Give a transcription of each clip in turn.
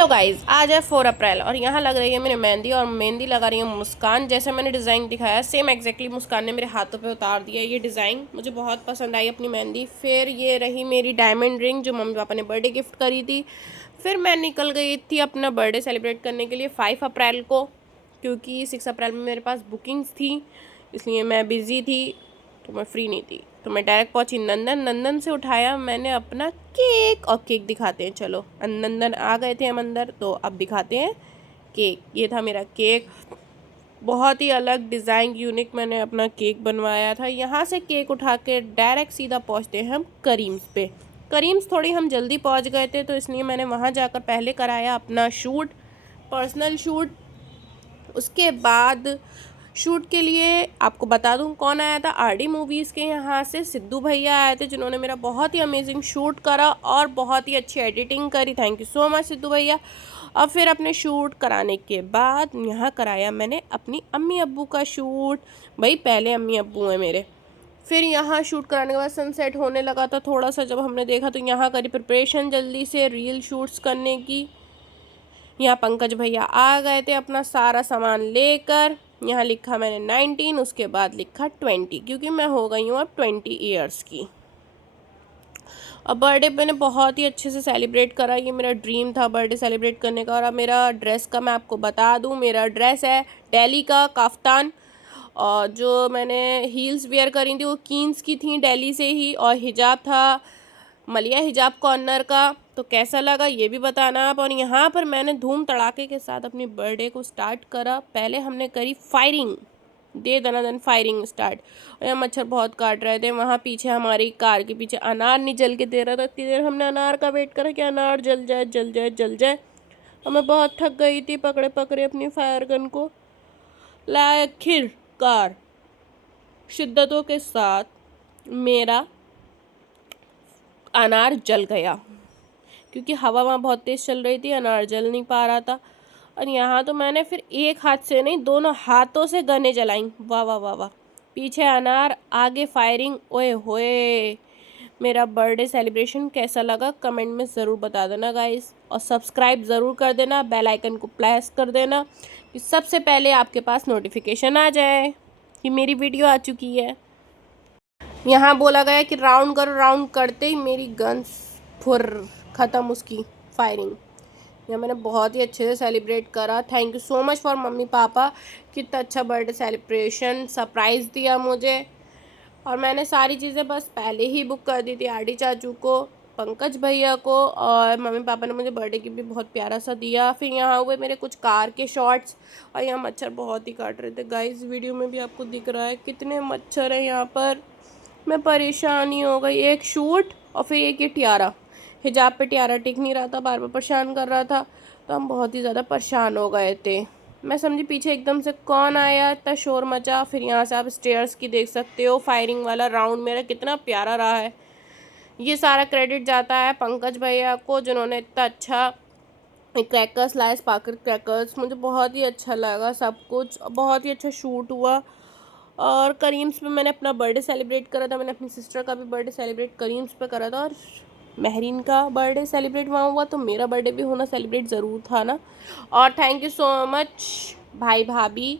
Hello guys, आज है 4 अप्रैल और यहाँ लग रही है मेरी मेहंदी और मेहंदी लगा रही है मुस्कान। जैसे मैंने डिज़ाइन दिखाया सेम एग्जैक्टली मुस्कान ने मेरे हाथों पे उतार दिया। ये डिज़ाइन मुझे बहुत पसंद आई अपनी मेहंदी। फिर ये रही मेरी डायमंड रिंग जो मम्मी पापा ने बर्थडे गिफ्ट करी थी। फिर मैं निकल गई थी अपना बर्थडे सेलिब्रेट करने के लिए 5 अप्रैल को, क्योंकि 6 अप्रैल में मेरे पास बुकिंग्स थी, इसलिए मैं बिज़ी थी तो मैं फ्री नहीं थी। तो मैं डायरेक्ट पहुंची नंदन से उठाया मैंने अपना केक। और केक दिखाते हैं, चलो। नंदन आ गए थे हम अंदर, तो अब दिखाते हैं केक। ये था मेरा केक, बहुत ही अलग डिज़ाइन यूनिक मैंने अपना केक बनवाया था। यहाँ से केक उठा के डायरेक्ट सीधा पहुँचते हैं हम करीम्स पे। करीम्स थोड़ी हम जल्दी पहुँच गए थे, तो इसलिए मैंने वहाँ जाकर पहले कराया अपना शूट, पर्सनल शूट। उसके बाद शूट के लिए आपको बता दूं कौन आया था। आरडी मूवीज़ के यहाँ से सिद्धू भैया आए थे, जिन्होंने मेरा बहुत ही अमेजिंग शूट करा और बहुत ही अच्छी एडिटिंग करी। Thank you so much Sidhu भैया। और फिर अपने शूट कराने के बाद यहाँ कराया मैंने अपनी अम्मी अब्बू का शूट। भाई पहले अम्मी अब्बू हैं मेरे। फिर यहाँ शूट कराने के बाद सनसेट होने लगा था थोड़ा सा, जब हमने देखा तो यहाँ करी प्रिपरेशन जल्दी से रील शूट्स करने की। यहाँ पंकज भैया आ गए थे अपना सारा सामान लेकर। यहाँ लिखा मैंने 19, उसके बाद लिखा 20, क्योंकि मैं हो गई हूँ अब 20 ईयर्स की। और बर्थडे मैंने बहुत ही अच्छे से सेलिब्रेट करा। ये मेरा ड्रीम था बर्थडे सेलिब्रेट करने का। और अब मेरा ड्रेस का मैं आपको बता दूँ, मेरा ड्रेस है दिल्ली का काफ्तान, और जो मैंने हील्स वेयर करी थी वो कीन्स की थी दिल्ली से ही, और हिजाब था मलिया हिजाब कॉर्नर का। तो कैसा लगा ये भी बताना आप। और यहाँ पर मैंने धूम तड़ाके के साथ अपनी बर्थडे को स्टार्ट करा। पहले हमने करी फायरिंग, दे दनादन फायरिंग स्टार्ट। और यहाँ मच्छर बहुत काट रहे थे। वहाँ पीछे हमारी कार के पीछे अनार नहीं जल के दे रहा था। इतनी देर हमने अनार का वेट करा कि अनार जल जाए जल जाए जल जाए। और मैं बहुत थक गई थी पकड़े पकड़े अपनी फायर गन को। आखिरकार शिद्दतों के साथ मेरा अनार जल गया, क्योंकि हवा वहाँ बहुत तेज़ चल रही थी, अनार जल नहीं पा रहा था। और यहाँ तो मैंने फिर एक हाथ से नहीं, दोनों हाथों से गने जलाई। वाह वाह वाह वाह। पीछे अनार, आगे फायरिंग। ओए होए। मेरा बर्थडे सेलिब्रेशन कैसा लगा कमेंट में ज़रूर बता देना गाइस। और सब्सक्राइब ज़रूर कर देना, बेल आइकन को प्रेस कर देना कि सबसे पहले आपके पास नोटिफिकेशन आ जाए कि मेरी वीडियो आ चुकी है। यहाँ बोला गया कि राउंड करो, राउंड करते ही मेरी गन फुर ख़त्म उसकी फायरिंग। यहाँ मैंने बहुत ही अच्छे से सेलिब्रेट करा। Thank you so much for mummy papa, कितना अच्छा बर्थडे सेलिब्रेशन सरप्राइज़ दिया मुझे। और मैंने सारी चीज़ें बस पहले ही बुक कर दी थी, आरडी चाचू को, पंकज भैया को, और मम्मी पापा ने मुझे बर्थडे गिफ्ट भी बहुत प्यारा सा दिया। फिर यहाँ हुए मेरे कुछ कार के शॉट्स। और यहाँ मच्छर बहुत ही काट रहे थे गाइस, वीडियो में भी आपको दिख रहा है कितने मच्छर हैं यहाँ पर। मैं परेशान ही हो गई। एक शूट और फिर एक ये टियारा, हिजाब पे टियारा टिक नहीं रहा था, बार बार परेशान कर रहा था, तो हम बहुत ही ज़्यादा परेशान हो गए थे। मैं समझी पीछे एकदम से कौन आया, इतना शोर मचा। फिर यहाँ से आप स्टेयर्स की देख सकते हो, फायरिंग वाला राउंड मेरा कितना प्यारा रहा है। ये सारा क्रेडिट जाता है पंकज भैया को, जिन्होंने इतना अच्छा क्रैकर्स लाए, स्पार्कल क्रैकर्स। मुझे बहुत ही अच्छा लगा सब कुछ, बहुत ही अच्छा शूट हुआ। और करीम्स में मैंने अपना बर्थडे सेलिब्रेट करा था। मैंने अपनी सिस्टर का भी बर्थडे सेलिब्रेट करीम्स पे करा था, और महरीन का बर्थडे सेलिब्रेट वहाँ हुआ, तो मेरा बर्थडे भी होना सेलिब्रेट ज़रूर था ना। और थैंक यू सो मच भाई भाभी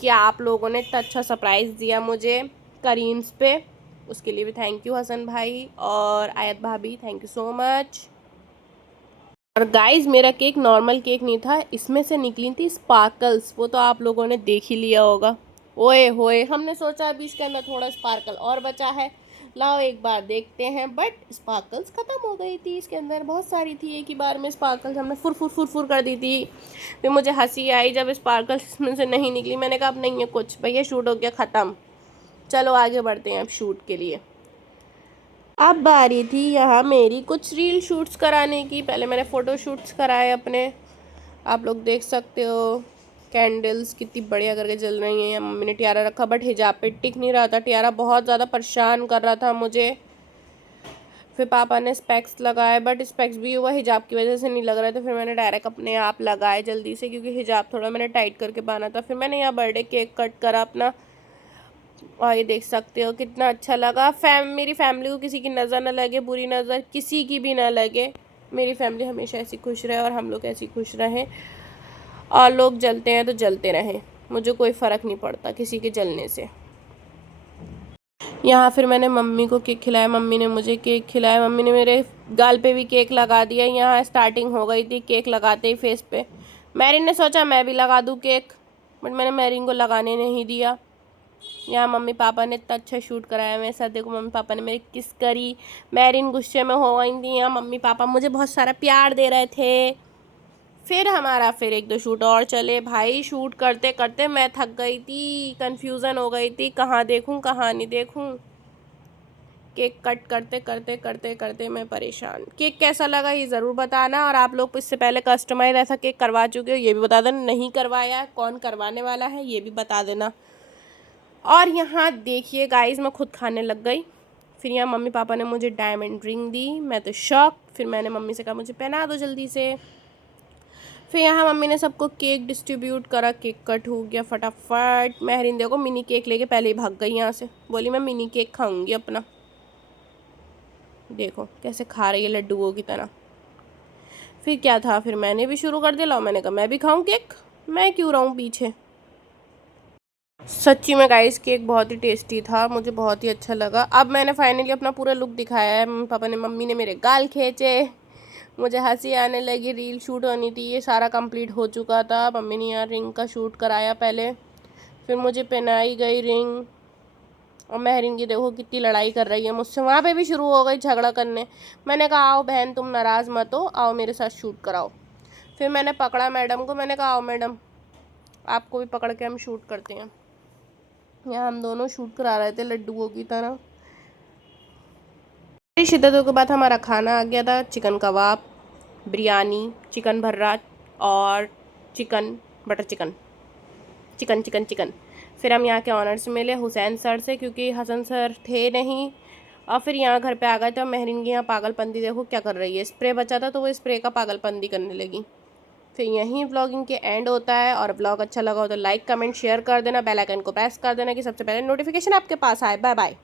कि आप लोगों ने इतना अच्छा सरप्राइज़ दिया मुझे करीम्स पे। उसके लिए भी थैंक यू हसन भाई और आयत भाभी, थैंक यू सो मच। और गाइस मेरा केक नॉर्मल केक नहीं था, इसमें से निकली थी स्पार्कल्स, वो तो आप लोगों ने देख ही लिया होगा। ओए होए, हमने सोचा अभी इसके अंदर थोड़ा स्पार्कल और बचा है, लाओ एक बार देखते हैं। बट स्पार्कल्स ख़त्म हो गई थी, इसके अंदर बहुत सारी थी। एक ही बार में स्पार्कल्स हमने फुर फुर फुर फुर कर दी थी। फिर मुझे हंसी आई जब स्पार्कल्स इसमें से नहीं निकली। मैंने कहा अब नहीं है कुछ, भैया शूट हो गया ख़त्म, चलो आगे बढ़ते हैं अब शूट के लिए। अब बारी थी यहाँ मेरी कुछ रील शूट्स कराने की। पहले मैंने फ़ोटो शूट्स कराए अपने, आप लोग देख सकते हो। कैंडल्स कितनी बढ़िया करके जल रही हैं। यहाँ मम्मी ने टियारा रखा, बट हिजाब पे टिक नहीं रहा था टियारा, बहुत ज़्यादा परेशान कर रहा था मुझे। फिर पापा ने स्पेक्स लगाए, बट स्पेक्स भी हुआ हिजाब की वजह से नहीं लग रहे थे। फिर मैंने डायरेक्ट अपने आप लगाए जल्दी से, क्योंकि हिजाब थोड़ा मैंने टाइट करके बांधा था। फिर मैंने यहाँ बर्थडे केक कट करा अपना, और ये देख सकते हो कितना अच्छा लगा। मेरी फैमिली को किसी की नज़र ना लगे, बुरी नज़र किसी की भी ना लगे। मेरी फैमिली हमेशा ऐसी खुश रहे और हम लोग ऐसी खुश रहें, और लोग जलते हैं तो जलते रहें, मुझे कोई फ़र्क नहीं पड़ता किसी के जलने से। यहाँ फिर मैंने मम्मी को केक खिलाया, मम्मी ने मुझे केक खिलाया, मम्मी ने मेरे गाल पे भी केक लगा दिया। यहाँ स्टार्टिंग हो गई थी केक लगाते ही फेस पे। मैरिन ने सोचा मैं भी लगा दूँ केक, बट मैंने मैरिन को लगाने नहीं दिया। यहाँ मम्मी पापा ने इतना अच्छा शूट कराया मेरे साथ, देखो मम्मी पापा ने मेरी किस करी, मैरिन गुस्से में हो गई थी। यहाँ मम्मी पापा मुझे बहुत सारा प्यार दे रहे थे। फिर एक दो शूट और चले भाई। शूट करते करते मैं थक गई थी, कन्फ्यूज़न हो गई थी कहाँ देखूँ कहाँ नहीं देखूँ। केक कट करते करते करते करते मैं परेशान। केक कैसा लगा ये ज़रूर बताना, और आप लोग इससे पहले कस्टमाइज़ ऐसा केक करवा चुके हो ये भी बता देना, नहीं करवाया कौन करवाने वाला है ये भी बता देना। और यहाँ देखिए गाइस मैं खुद खाने लग गई। फिर यहाँ मम्मी पापा ने मुझे डायमंड रिंग दी, मैं तो शॉक। फिर मैंने मम्मी से कहा मुझे पहना दो जल्दी से। फिर यहाँ मम्मी ने सबको केक डिस्ट्रीब्यूट करा, केक कट हो गया फटाफट। महरीन देखो मिनी केक लेके पहले ही भाग गई यहाँ से, बोली मैं मिनी केक खाऊंगी अपना। देखो कैसे खा रही है लड्डुओं की तरह। फिर क्या था, फिर मैंने भी शुरू कर दिया, लो मैंने कहा मैं भी खाऊं केक, मैं क्यों रहूं पीछे। सच्ची में गाइस केक बहुत ही टेस्टी था, मुझे बहुत ही अच्छा लगा। अब मैंने फाइनली अपना पूरा लुक दिखाया है। मम्मी ने मेरे गाल खींचे, मुझे हंसी आने लगी। रील शूट होनी थी, ये सारा कंप्लीट हो चुका था। मम्मी ने यहाँ रिंग का शूट कराया पहले, फिर मुझे पहनाई गई रिंग। और महरीन की देखो कितनी लड़ाई कर रही है मुझसे, वहाँ पे भी शुरू हो गई झगड़ा करने। मैंने कहा आओ बहन तुम नाराज़ मत हो, आओ मेरे साथ शूट कराओ। फिर मैंने पकड़ा मैडम को, मैंने कहा आओ मैडम आपको भी पकड़ के हम शूट करते हैं। यहाँ हम दोनों शूट करा रहे थे लड्डुओं की तरह। शिद्दतों के बाद हमारा खाना आ गया था, चिकन कबाब, बिरयानी, चिकन भर्रा और chicken butter chicken, chicken chicken chicken. फिर हम यहाँ के ऑनर से मिले हुसैन सर से, क्योंकि हसन सर थे नहीं। और फिर यहाँ घर पे आ गए थे। महरीन की यहाँ पागलपंती देखो क्या कर रही है, स्प्रे बचा था तो वो स्प्रे का पागलपंती करने लगी। फिर यहीं व्लॉगिंग के एंड होता है। और व्लॉग अच्छा लगा हो तो लाइक कमेंट शेयर कर देना, बेल आइकन को प्रेस कर देना कि सबसे पहले नोटिफिकेशन आपके पास आए। Bye bye.